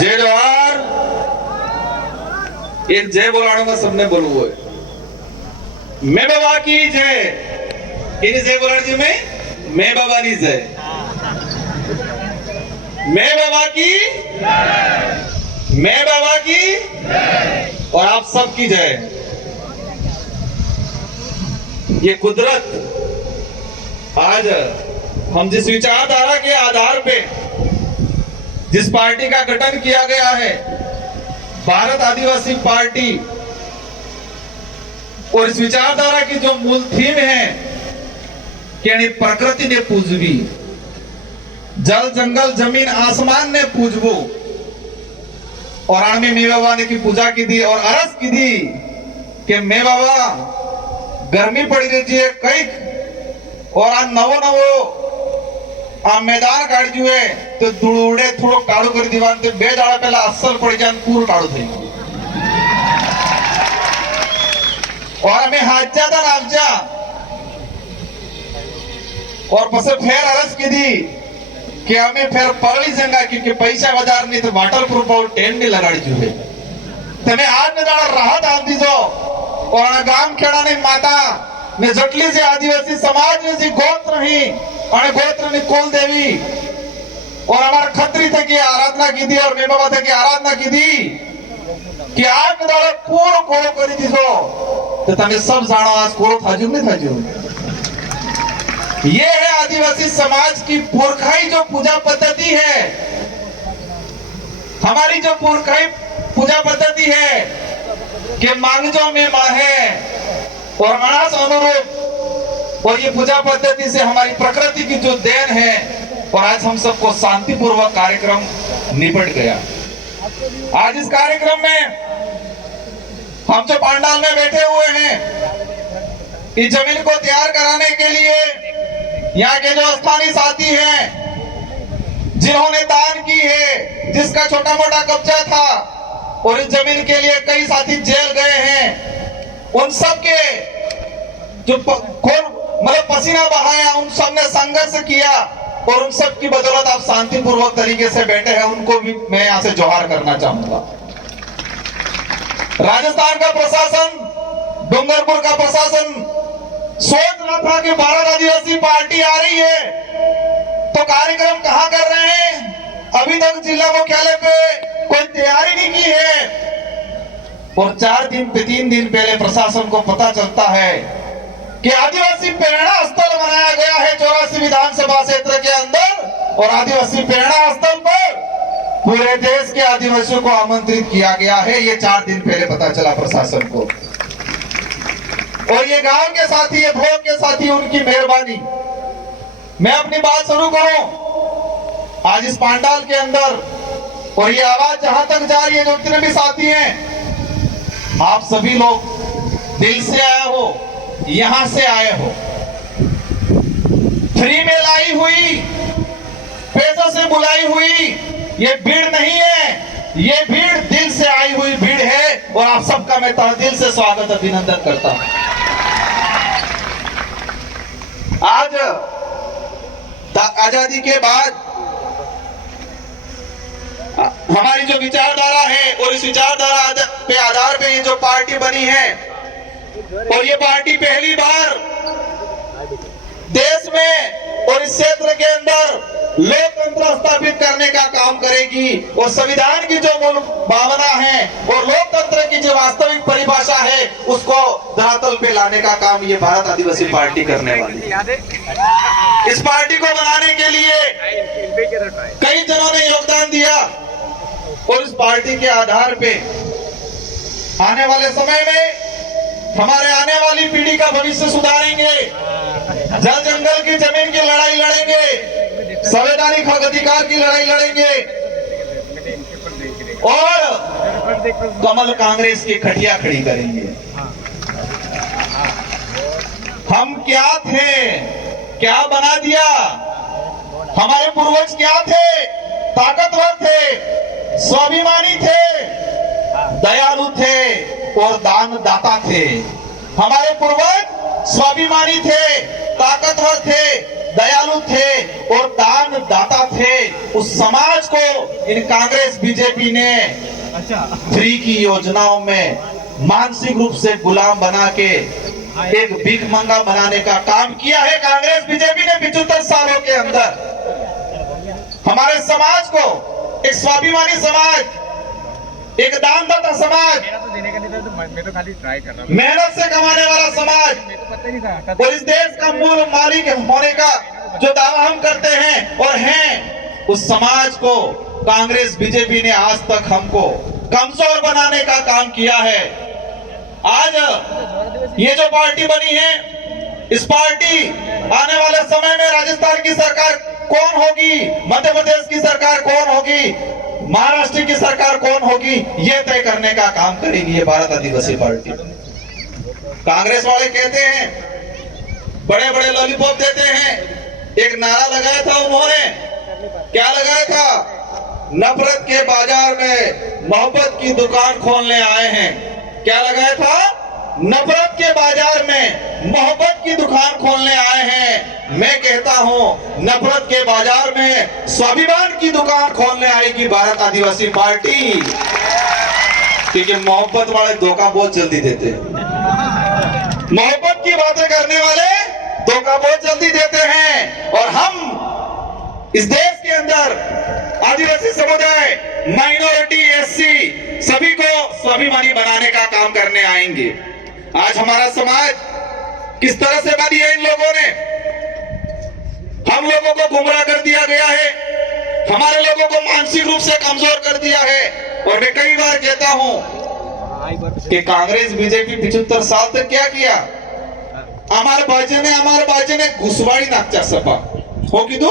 जय जवाहर। एक जय बोलाऊंगा, सबने बोलू है मैं बाबा की जय। किनी जय बोला जी? मैं बाबा नी जय। मैं बाबा की, मैं बाबा की और आप सबकी जय। ये कुदरत आज हम जिस विचारधारा के आधार पे जिस पार्टी का गठन किया गया है, भारत आदिवासी पार्टी, और इस विचारधारा की जो मूल थीम है कि प्रकृति ने पूजवी, जल जंगल जमीन आसमान ने पूजबो, और आने मे बाबा ने की पूजा की दी और अरज की दी कि मे बाबा गर्मी पड़ी रही है कई, और आ नवो नवो आ मैदान काढ़ है तो दुड़े थोड़ो काढ़ो कर दीवान ते बे दाड़ा पहला असल पड़ी जान पूरो काढ़ो थई और हमें हाजा था नावजा और पसे फेर अरज की दी कि हमें फिर परली जंगा क्योंकि पैसा बाजार नहीं तो वाटर प्रूफ और टेन नहीं लगाड़ी जुए तमे आज ने दाड़ा राहत आन दीजो और गांव खेड़ा ने माता ने जटली से आदिवासी समाज में जी गोत्र ही और गोत्र ने कुल देवी और हमारा खत्री थे की आराधना की थी और मे बाबा थे की आराधना की थी कि आज ने दाड़ा पूरो कोड़ो करी दीजो तो तमे सब जानो आज कोड़ो थाजू नहीं थाजू। ये है आदिवासी समाज की पुरखाई जो पूजा पद्धति है, हमारी जो पुरखाई पूजा पद्धति है कि मांगजो में माहे और मनास अनुरूप, और ये पूजा पद्धति से हमारी प्रकृति की जो देन है, और आज हम सबको शांतिपूर्वक कार्यक्रम निपट गया। आज इस कार्यक्रम में हम जो पंडाल में बैठे हुए हैं, इस जमीन को तैयार कराने के लिए यहाँ के जो स्थानीय साथी हैं जिन्होंने दान की है, जिसका छोटा मोटा कब्जा था और इस जमीन के लिए कई साथी जेल गए हैं, उन सब के जो मतलब पसीना बहाया, उन सब ने संघर्ष किया और उन सब की बदौलत आप शांतिपूर्वक तरीके से बैठे हैं, उनको भी मैं यहाँ से जोहार करना चाहूंगा। राजस्थान का प्रशासन, डूंगरपुर का प्रशासन सोच रहा था कि भारत आदिवासी पार्टी आ रही है तो कार्यक्रम कहां कर रहे हैं, अभी तक जिला मुख्यालय पे कोई तैयारी नहीं की है। और 3 दिन पहले प्रशासन को पता चलता है कि आदिवासी प्रेरणा स्थल बनाया गया है 84 विधानसभा क्षेत्र के अंदर, और आदिवासी प्रेरणा स्थल पर पूरे देश के आदिवासियों को आमंत्रित किया गया है। ये 4 दिन पहले पता चला प्रशासन को, और ये गांव के साथी, ये ब्लॉक के साथी, उनकी मेहरबानी। मैं अपनी बात शुरू करूं आज इस पंडाल के अंदर, और ये आवाज जहां तक जा रही है, जो जितने भी साथी हैं, आप सभी लोग दिल से आए हो, यहां से आए हो, फ्री में लाई हुई, पैसों से बुलाई हुई ये भीड़ नहीं है, ये भीड़ दिल से आई हुई भीड़ है, और आप सबका मैं तहे दिल से स्वागत अभिनंदन करता हूं। आज आजादी के बाद हमारी जो विचारधारा है, और इस विचारधारा पे आधार पे ये जो पार्टी बनी है, और ये पार्टी पहली बार देश में और इस क्षेत्र के अंदर लोकतंत्र स्थापित करने का काम करेगी, और संविधान की जो मूल भावना है और लोकतंत्र की जो वास्तविक परिभाषा है उसको धरातल पे लाने का काम ये भारत आदिवासी पार्टी करने वाली है। इस पार्टी को बनाने के लिए कई जनों ने योगदान दिया, और इस पार्टी के आधार पे आने वाले समय में हमारे आने वाली पीढ़ी का भविष्य सुधारेंगे, जल जंगल की जमीन की लड़ाई लड़ेंगे, संवैधानिक हक अधिकार की लड़ाई लड़ेंगे, और कमल कांग्रेस की खटिया खड़ी करेंगे। हम क्या थे, क्या बना दिया, हमारे पूर्वज क्या थे, ताकतवर थे, स्वाभिमानी थे, दयालु थे और दान दाता थे। हमारे पूर्वज स्वाभिमानी थे, ताकतवर थे, दयालु थे और दान दाता थे। उस समाज को इन कांग्रेस बीजेपी ने फ्री की योजनाओं में मानसिक रूप से गुलाम बना के एक भीख मंगा बनाने का काम किया है कांग्रेस बीजेपी ने 75 सालों के अंदर। हमारे समाज को एक स्वाभिमानी समाज, एक दानदाता समाज, मेहनत से कमाने वाला समाज और इस देश का मूल मालिक होने का जो दावा हम करते हैं और हैं, उस समाज को कांग्रेस बीजेपी ने आज तक हमको कमजोर बनाने का काम किया है। आज ये जो पार्टी बनी है, इस पार्टी आने वाले समय में राजस्थान की सरकार कौन होगी, मध्य प्रदेश की सरकार कौन होगी, महाराष्ट्र की सरकार कौन होगी, ये तय करने का काम करेगी ये भारत आदिवासी पार्टी। कांग्रेस वाले कहते हैं, बड़े बड़े लॉलीपॉप देते हैं। एक नारा लगाया था उन्होंने, क्या लगाया था? नफरत के बाजार में मोहब्बत की दुकान खोलने आए हैं। क्या लगाया था? नफरत के बाजार में मोहब्बत की दुकान खोलने आए हैं। मैं कहता हूं, नफरत के बाजार में स्वाभिमान की दुकान खोलने आएगी भारत आदिवासी पार्टी, क्योंकि मोहब्बत वाले धोखा बहुत जल्दी देते हैं। मोहब्बत की बातें करने वाले धोखा बहुत जल्दी देते हैं। और हम इस देश के अंदर आदिवासी समुदाय, माइनॉरिटी, एससी सभी को स्वाभिमानी बनाने का काम करने आएंगे। आज हमारा समाज किस तरह से बनी है, इन लोगों ने हम लोगों को गुमराह कर दिया गया है, हमारे लोगों को मानसिक रूप से कमजोर कर दिया है। और मैं कई बार कहता हूं कि कांग्रेस बीजेपी 75 साल तक क्या किया? हमारे बाजे ने घुसवाड़ी नाचा सपा हो कि तू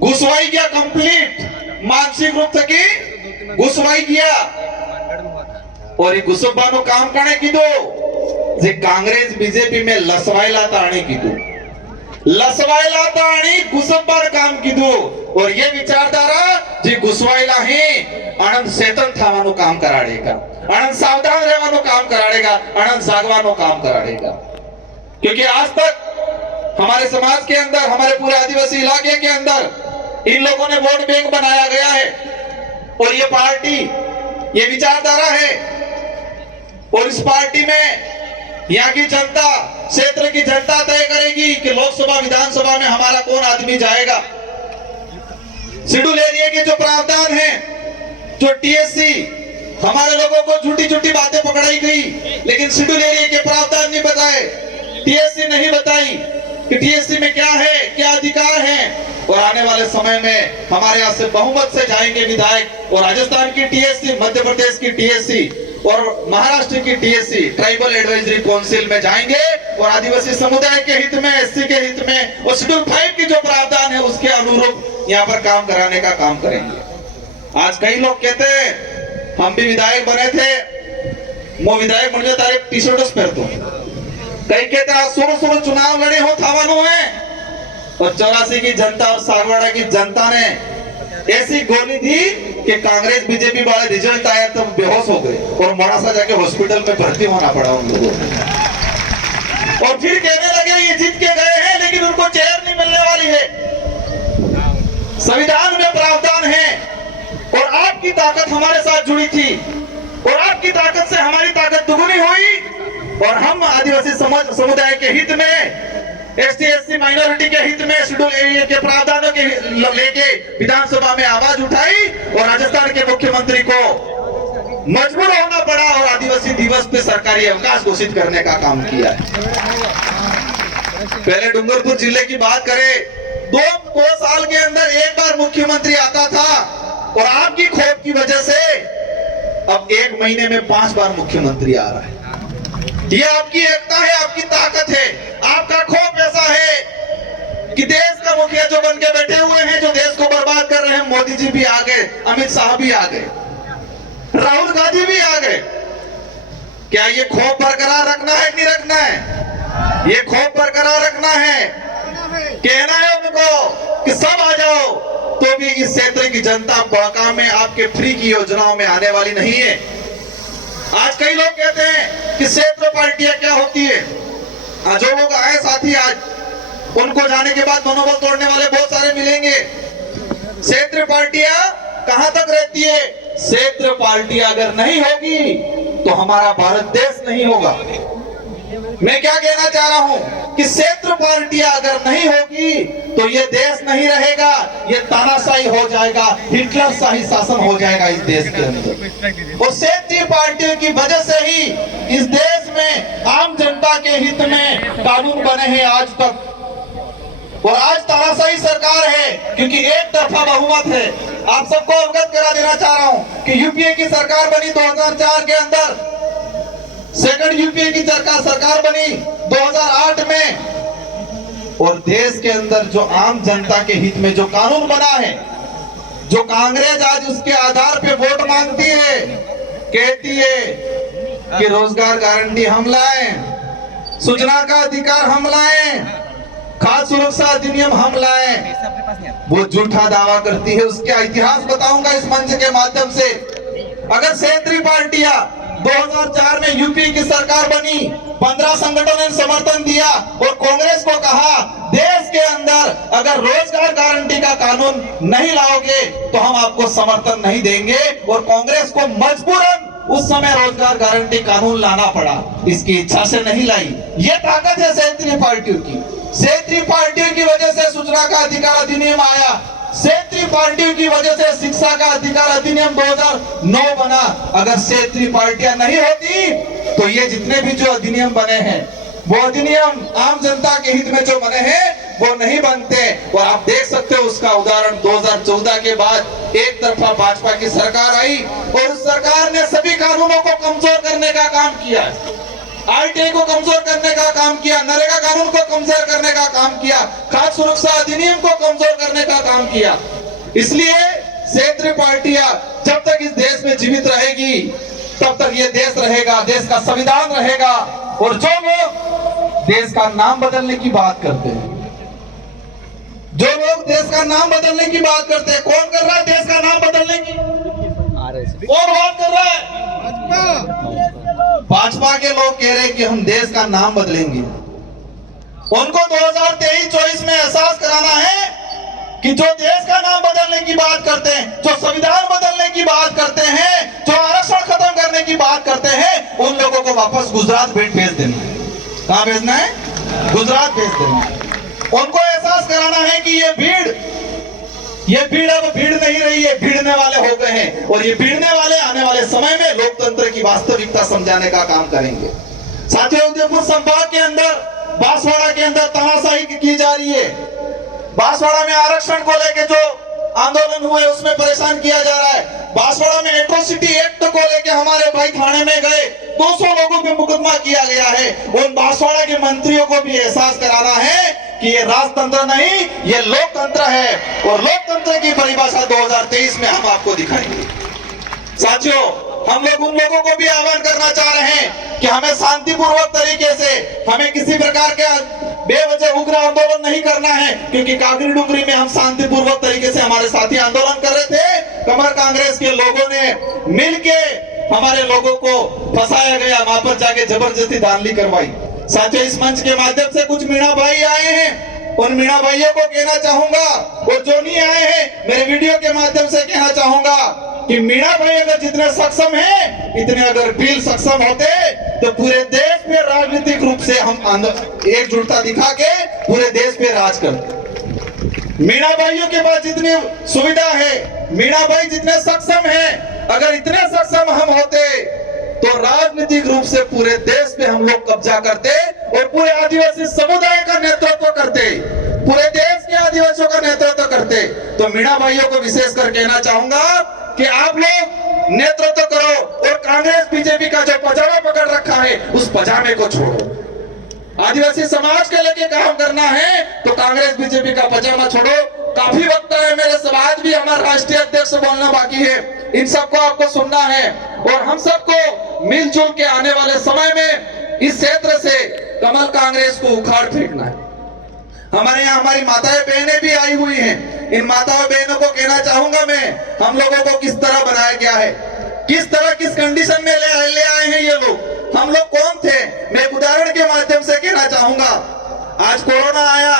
घुसवाई किया, कंप्लीट मानसिक रूप से घुसवाई किया। और ये घुसबानो काम करने की दो जे कांग्रेस बीजेपी में लसवायला ताणी की दो, लसवायला ताणी घुसबार काम की दो। और ये विचारधारा जे घुसवायला ही आनंद चेतन थावानो काम कराड़ेगा, आनंद सावधान रहवानो काम कराड़ेगा, आनंद जागवानो काम कराड़ेगा। क्योंकि आज तक हमारे समाज के अंदर, हमारे पूरे आदिवासी इलाके के अंदर इन लोगों ने वोट बैंक बनाया गया है। और ये पार्टी, ये विचारधारा है। और इस पार्टी में यहाँ की जनता, क्षेत्र की जनता तय करेगी कि लोकसभा विधानसभा में हमारा कौन आदमी जाएगा। शेड्यूल एरिया के जो प्रावधान है, जो टीएससी, हमारे लोगों को झूठी झूठी बातें पकड़ाई गई, लेकिन शेड्यूल एरिया के प्रावधान नहीं बताए, टीएससी नहीं बताई कि टीएससी में क्या है, क्या अधिकार है। और आने वाले समय में हमारे यहाँ से बहुमत से जाएंगे विधायक, और राजस्थान की टीएससी, मध्य प्रदेश की टीएससी और महाराष्ट्र की टीएससी ट्राइबल एडवाइजरी काउंसिल में जाएंगे और आदिवासी समुदाय के हित में, एससी के हित में और शेड्यूल 5 की जो प्रावधान है उसके अनुरूप यहाँ पर काम कराने का काम करेंगे। आज कई लोग कहते हैं हम भी विधायक बने थे, वो विधायक मुझे तारे टी शर्ट पहन दो। कई कहते हैं सुबह चुनाव लड़े हो थावानो है, और 84 की जनता और सागवाड़ा की जनता ने ऐसी गोली दी कि कांग्रेस बीजेपी वाले रिजल्ट आया तो बेहोश हो गए और मोड़ासा जाके हॉस्पिटल में भर्ती होना पड़ा उन लोगों को। और फिर कहने लगे ये जीत के गए हैं लेकिन उनको चेयर नहीं मिलने वाली है। संविधान में प्रावधान है और आपकी ताकत हमारे साथ जुड़ी थी और आपकी ताकत से हमारी ताकत दुगुनी हुई। और हम आदिवासी समुदाय के हित में, एसटी एससी माइनॉरिटी के हित में शेड्यूल एरिया के प्रावधानों के लेके विधानसभा में आवाज उठाई और राजस्थान के मुख्यमंत्री को मजबूर होना पड़ा और आदिवासी दिवस पे सरकारी अवकाश घोषित करने का काम किया। पहले डूंगरपुर जिले की बात करें, दो साल के अंदर एक बार मुख्यमंत्री आता था और आपकी खोप की वजह से अब 1 महीने में 5 बार मुख्यमंत्री आ रहा है। ये आपकी एकता है, आपकी ताकत है, आपका खौफ ऐसा है कि देश का मुखिया जो बन के बैठे हुए हैं, जो देश को बर्बाद कर रहे हैं, मोदी जी भी आ गए, अमित शाह भी आ गए, राहुल गांधी भी आ गए। क्या ये खौफ बरकरार रखना है कि नहीं रखना है? ये खौफ बरकरार रखना है, कहना है उनको कि सब आ जाओ, तो भी इस क्षेत्र की जनता बड़का में आपके फ्री की योजनाओं में आने वाली नहीं है। आज कई लोग कहते हैं कि क्षेत्र पार्टियां क्या होती है। जो लोग आए साथी आज, उनको जाने के बाद मनोबल तोड़ने वाले बहुत सारे मिलेंगे। क्षेत्र पार्टियां कहां तक रहती है? क्षेत्र पार्टियां अगर नहीं होगी तो हमारा भारत देश नहीं होगा। मैं क्या कहना चाह रहा हूं कि क्षेत्र पार्टियां अगर नहीं होगी तो ये देश नहीं रहेगा, ये तानाशाही हो जाएगा, हिटलर शाही शासन हो जाएगा इस देश के अंदर। और क्षेत्रीय पार्टियों की वजह से ही इस देश में आम जनता के हित में कानून बने हैं आज तक। और आज तानाशाही सरकार है क्योंकि एक तरफा बहुमत है। आप सबको अवगत करा देना चाह रहा हूं कि यूपीए की सरकार बनी 2004 के अंदर, सेकंड यूपीए की सरकार बनी 2008 में। और देश के अंदर जो आम जनता के हित में जो कानून बना है, जो कांग्रेस आज उसके आधार पे वोट मांगती है, कहती है कि रोजगार गारंटी हम लाएं, सूचना का अधिकार हम लाएं, खाद्य सुरक्षा अधिनियम हम लाएं, वो झूठा दावा करती है। उसका इतिहास बताऊंगा इस मंच के माध्यम से। अगर क्षेत्रीय पार्टियां 2004 में यूपी की सरकार बनी, 15 संगठनों ने समर्थन दिया और कांग्रेस को कहा देश के अंदर अगर रोजगार गारंटी का कानून नहीं लाओगे तो हम आपको समर्थन नहीं देंगे। और कांग्रेस को मजबूरन उस समय रोजगार गारंटी कानून लाना पड़ा, इसकी इच्छा से नहीं लाई। ये ताकत है क्षेत्रीय पार्टियों की। क्षेत्रीय पार्टियों की वजह से सूचना का अधिकार अधिनियम आया, क्षेत्रीय पार्टियों की वजह से शिक्षा का अधिकार अधिनियम 2009 बना। अगर क्षेत्रीय पार्टियां नहीं होती तो ये जितने भी जो अधिनियम बने हैं, वो अधिनियम आम जनता के हित में जो बने हैं वो नहीं बनते। और आप देख सकते हो उसका उदाहरण 2014 के बाद एक तरफा भाजपा की सरकार आई और उस सरकार ने सभी कानूनों को कमजोर करने का काम किया, आरटीआई को कमजोर करने का काम किया, नरेगा कानून को कमजोर करने का काम किया, खाद्य सुरक्षा अधिनियम को कमजोर करने का काम किया। इसलिए क्षेत्रीय पार्टियां जब तक इस देश में जीवित रहेगी तब तक ये देश रहेगा, देश का संविधान रहेगा। और जो लोग देश का नाम बदलने की बात करते हैं, जो लोग देश का नाम बदलने की बात करते हैं, कौन कर रहा है देश का नाम बदलने की? कौन बात कर रहा है? भाजपा के लोग कह रहे हैं कि हम देश का नाम बदलेंगे। उनको 2023-24 में एहसास कराना है कि जो देश का नाम बदलने की बात करते हैं, जो संविधान बदलने की बात करते हैं, जो आरक्षण खत्म करने की बात करते हैं, उन लोगों को वापस गुजरात भेज देना है। कहां भेजना है? गुजरात भेज देना है। उनको एहसास कराना है कि ये भीड़ अब भीड़ नहीं रही है, भीड़ने वाले हो गए हैं। और ये भीड़ने वाले आने वाले समय में लोकतंत्र की वास्तविकता समझाने का काम करेंगे। साथियों, उदयपुर संभाग के अंदर बांसवाड़ा के अंदर तानाशाही की जा रही है। बांसवाड़ा में आरक्षण को लेकर जो आंदोलन हुए उसमें परेशान किया जा रहा है। बांसवाड़ा में एट्रोसिटी एक्ट को लेकर हमारे भाई थाने में गए, 200 लोगों पे मुकदमा किया गया है। उन बांसवाड़ा के मंत्रियों को भी एहसास कराना है कि ये राजतंत्र नहीं, ये लोकतंत्र है। और लोकतंत्र की परिभाषा 2023 में हम आपको दिखाएंगे। साथियों, हम लोग उन लोगों को भी आह्वान करना चाह रहे हैं कि हमें शांतिपूर्वक तरीके से, हमें किसी प्रकार के बेवजह उग्र आंदोलन नहीं करना है, क्योंकि कागरी डुंगरी में हम शांतिपूर्वक तरीके से हमारे साथी आंदोलन कर रहे थे। कमर कांग्रेस के लोगों ने मिलके हमारे लोगों को फंसाया गया, वहां पर जाके जबरदस्ती धांधली करवाई। साथियों, इस मंच के माध्यम से कुछ मीणा भाई आए हैं, उन मीणा भाइयों को कहना चाहूंगा, और जो नहीं आए हैं मेरे वीडियो के माध्यम से कहना चाहूंगा कि मीणा भाई अगर जितने सक्षम हैं, इतने अगर बिल सक्षम होते तो पूरे देश में राजनीतिक रूप से हम एकजुटता दिखा के पूरे देश पे राज करते। मीणा भाइयों के पास जितनी सुविधा है, मीणा भाई जितने सक्षम हैं, अगर इतने सक्षम हम होते तो राजनीतिक रूप से पूरे देश पे हम लोग कब्जा करते और पूरे आदिवासी समुदाय का नेतृत्व करते, पूरे देश के आदिवासियों का नेतृत्व करते। तो मीणा भाइयों को विशेष कर कहना चाहूंगा कि आप लोग नेतृत्व करो और कांग्रेस बीजेपी का जो पजामा पकड़ रखा है उस पजामे को छोड़ो। आदिवासी समाज के लेके काम करना है तो कांग्रेस बीजेपी का पजामा छोड़ो। काफी वक्त है मेरे से, आज भी हमारा राष्ट्रीय अध्यक्ष बोलना बाकी है, इन सबको आपको सुनना है। और हम सबको मिलजुल के आने वाले समय में इस क्षेत्र से कमल कांग्रेस को उखाड़ फेंकना है। हमारे यहाँ हमारी माताएं बहनें भी आई हुई हैं, इन माताओं बहनों को कहना चाहूंगा मैं, हम लोगों को किस तरह बनाया गया है, किस तरह किस कंडीशन में ले आए हैं ये लोग, हम लोग कौन थे। मैं एक उदाहरण के माध्यम से कहना चाहूंगा। आज कोरोना आया,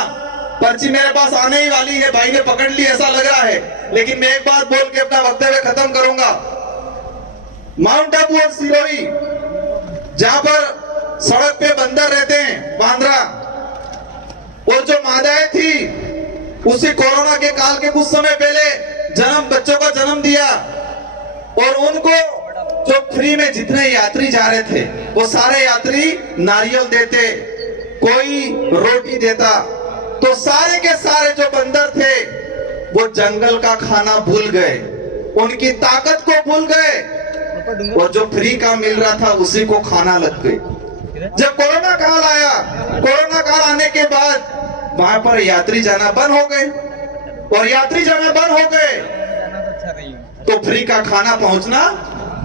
पर्ची मेरे पास आने ही वाली है, भाई ने पकड़ ली ऐसा लग रहा है, लेकिन मैं एक बात बोल के अपना वक्तव्य खत्म करूंगा। माउंट आबू और सिरोही, जहां पर सड़क पे बंदर रहते हैं, बांद्रा, और जो मादाएं थी उसी कोरोना के काल के कुछ समय पहले बच्चों का जन्म दिया, और उनको जो फ्री में जितने यात्री जा रहे थे वो सारे यात्री नारियल देते, कोई रोटी देता, तो सारे के सारे जो बंदर थे वो जंगल का खाना भूल गए, उनकी ताकत को भूल गए, और जो फ्री का मिल रहा था उसी को खाना लग गए। जब कोरोना काल आया, कोरोना काल आने के बाद वहां पर यात्री जाना बंद हो गए, और यात्री जाना बंद हो गए तो फ्री का खाना पहुंचना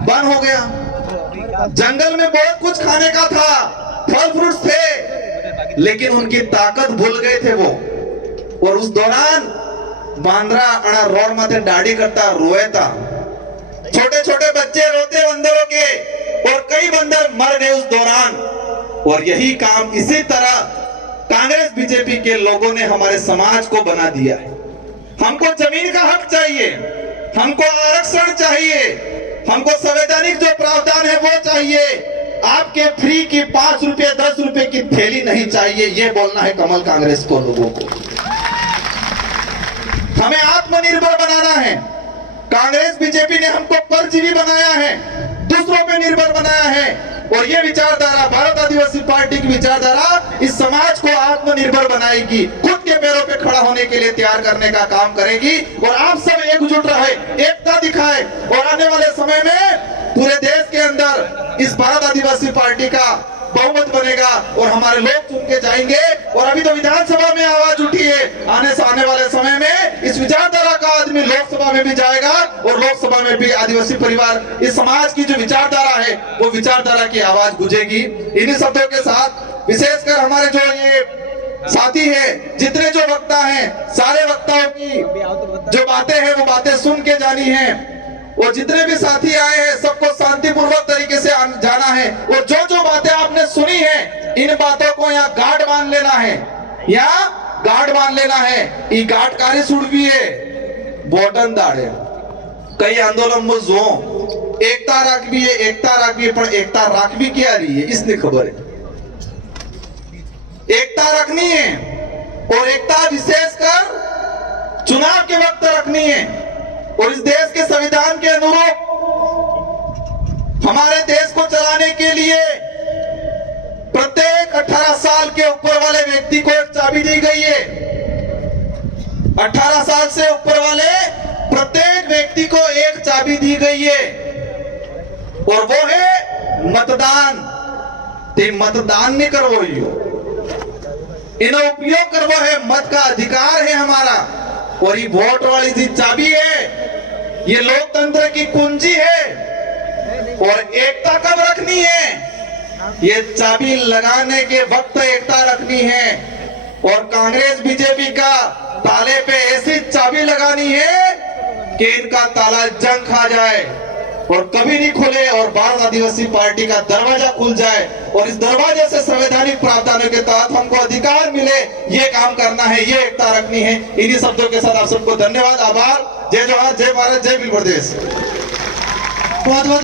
बंद हो गया। जंगल में बहुत कुछ खाने का था, फल फ्रूट्स थे, लेकिन उनकी ताकत भूल गए थे वो। और उस दौरान बांद्रा अड़ा रोड माथे दाढ़ी करता रोए था, छोटे छोटे बच्चे रोते बंदरों के, और कई बंदर मर गए उस दौरान। और यही काम इसी तरह कांग्रेस बीजेपी के लोगों ने हमारे समाज को बना दिया है। हमको जमीन का हक चाहिए, हमको आरक्षण चाहिए, हमको संवैधानिक जो प्रावधान है वो चाहिए। आपके फ्री की 5 रुपए 10 रुपए की थैली नहीं चाहिए, ये बोलना है कमल कांग्रेस को, लोगों को। हमें आत्मनिर्भर बनाना है। कांग्रेस बीजेपी ने हमको परजीवी बनाया है, दूसरों पे निर्भर बनाया है, और ये विचारधारा, भारत आदिवासी पार्टी की विचारधारा इस समाज को आत्मनिर्भर बनाएगी, खुद के पैरों पे खड़ा होने के लिए तैयार करने का काम करेगी। और आप सब एकजुट रहे, एकता दिखाए, और आने वाले समय में पूरे देश के अंदर इस भारत आदिवासी पार्टी का बहुमत बनेगा, और हमारे लोग चुन के जाएंगे। और अभी तो विधानसभा में आवाज उठी है, आने वाले समय में इस विचारधारा का आदमी लोकसभा में भी जाएगा, और लोकसभा में भी आदिवासी परिवार, इस समाज की जो विचारधारा है वो विचारधारा की आवाज गूंजेगी। इन्हीं शब्दों के साथ विशेषकर हमारे जो ये साथी है, जितने जो वक्ता हैं, सारे वक्ताओं की जो बातें हैं वो बातें सुन के जानी है, और जितने भी साथी आए हैं सबको शांतिपूर्वक तरीके से जाना है। और जो जो बातें आपने सुनी है, इन बातों को यहाँ गार्ड बांध लेना है, यहाँ गार्ड बांध लेना है। ये गार्ड कार्य सुड़वी है, बोटन दाड़े कई आंदोलन में जो एकता राखवी है, एकता राखवी है, पर एकता राखवी क्या रही है इसने खबर है। एकता रखनी है, और एकता विशेषकर चुनाव के वक्त रखनी है। और इस देश के संविधान के अनुरूप हमारे देश को चलाने के लिए प्रत्येक 18 साल के ऊपर वाले व्यक्ति को एक चाबी दी गई है। 18 साल से ऊपर वाले प्रत्येक व्यक्ति को एक चाबी दी गई है, और वो है मतदान। ते मतदान नहीं करवो, इन्हें उपयोग करवो है, मत का अधिकार है हमारा। और ये वोट वाली जी चाबी है, ये लोकतंत्र की कुंजी है। और एकता कब रखनी है, ये चाबी लगाने के वक्त एकता रखनी है। और कांग्रेस बीजेपी का ताले पे ऐसी चाबी लगानी है कि इनका ताला जंग खा जाए और कभी नहीं खुले, और भारत आदिवासी पार्टी का दरवाजा खुल जाए, और इस दरवाजे से संवैधानिक प्रावधानों के तहत हमको अधिकार मिले, ये काम करना है, ये एकता रखनी है। इन्हीं शब्दों के साथ आप सबको धन्यवाद, आभार। जय जवाहर, जय भारत, जय वीर प्रदेश। बहुत बहुत